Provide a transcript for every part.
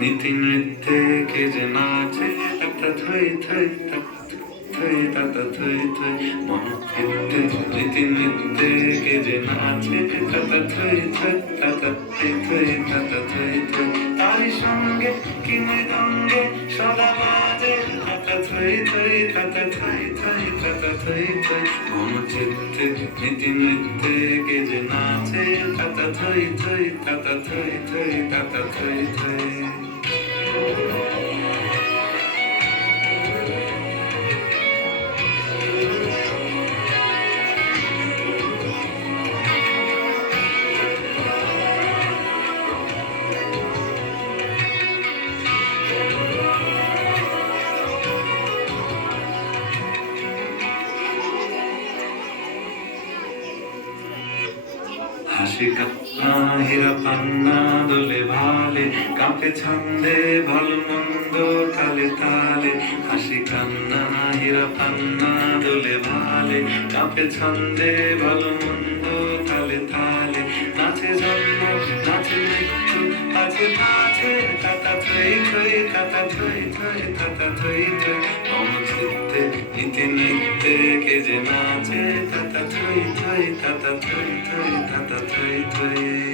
নীতি নৃত্যে কে যে নাচে তাতা থই থই থই তাতা থই থই মনচিত্তে নীতি নৃত্যে কে যে নাচে তাতা থই থই তাতা থই থই তাতা থই থই তারি সঙ্গে কি মৃদঙ্গে সদা বাজে তাতা থই থই তাতা থই থই তাতা থই থই মনচিত্তে নীতি নৃত্যে কে যে নাচে তাতা থই থই তাতা থই থই তাতা থই থই হাসি কান্না হীরা পান্না দোলে ভালে কাঁপে ছন্দে ভালো মন্দ তালে তালে হাসি কান্না হীরা পান্না দোলে ভালে কাঁপে ছন্দে ভালো মন্দ তালে তালে নাচে জন্ম নাচে মৃত্যু আছে নাচে তাতা থই থই তাতা থই থই তাতা থই থই মনচিত্তে নীতি নৃত্যে কে যে নাচে তাতা থই থই তাতা থই থই তাতা থই থই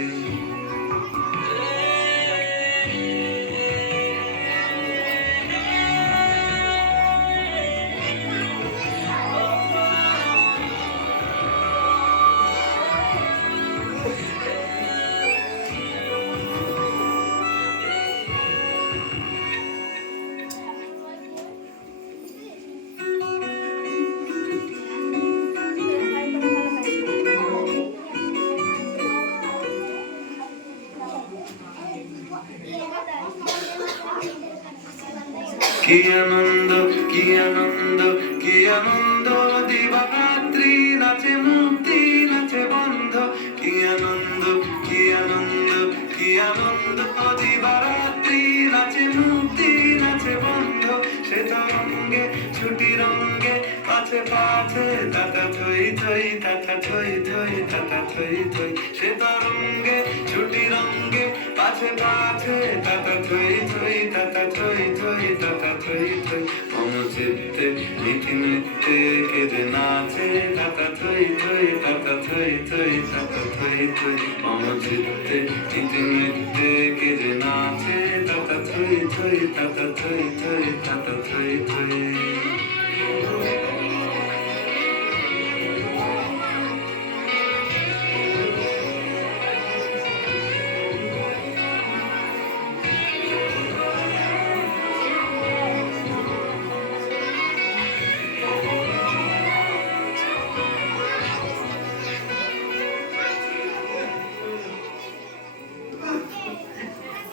কি আনন্দ কি আনন্দ কি আনন্দ দিবারাত্রি নাচে মুক্তি নাচে বন্ধ কি আনন্দ কি আনন্দ কি আনন্দ দিবারাত্রি নাচে মুক্তি নাচে বন্ধ সে তরঙ্গে ছুটি রঙ্গে পাছে পাছে তাতা থই থই তাতা থই থই তাতা থই থই সে তরঙ্গে ছুটি রঙ্গে পাছে পাছে তাতা থই থই তাতা থই থই তাতা থই থই মনচিত্তে নীতি নৃত্যে কে যে নাচে তাতা থই থই তাতা থই থই তাতা থই থই মনচিত্তে নীতি নৃত্যে কে যে নাচে তাতা থই থই তাতা থই থই তাতা থই থই